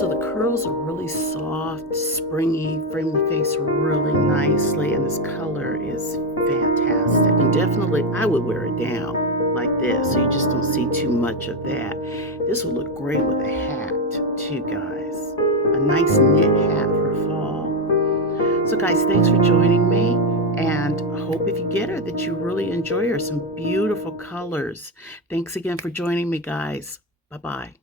So the curls are really soft, springy, frame the face really nicely, and this color is fantastic. And definitely, I would wear it down like this, so you just don't see too much of that. This would look great with a hat, too, guys. A nice knit hat for fall. So, guys, thanks for joining me. And I hope if you get her that you really enjoy her. Some beautiful colors. Thanks again for joining me, guys. Bye-bye.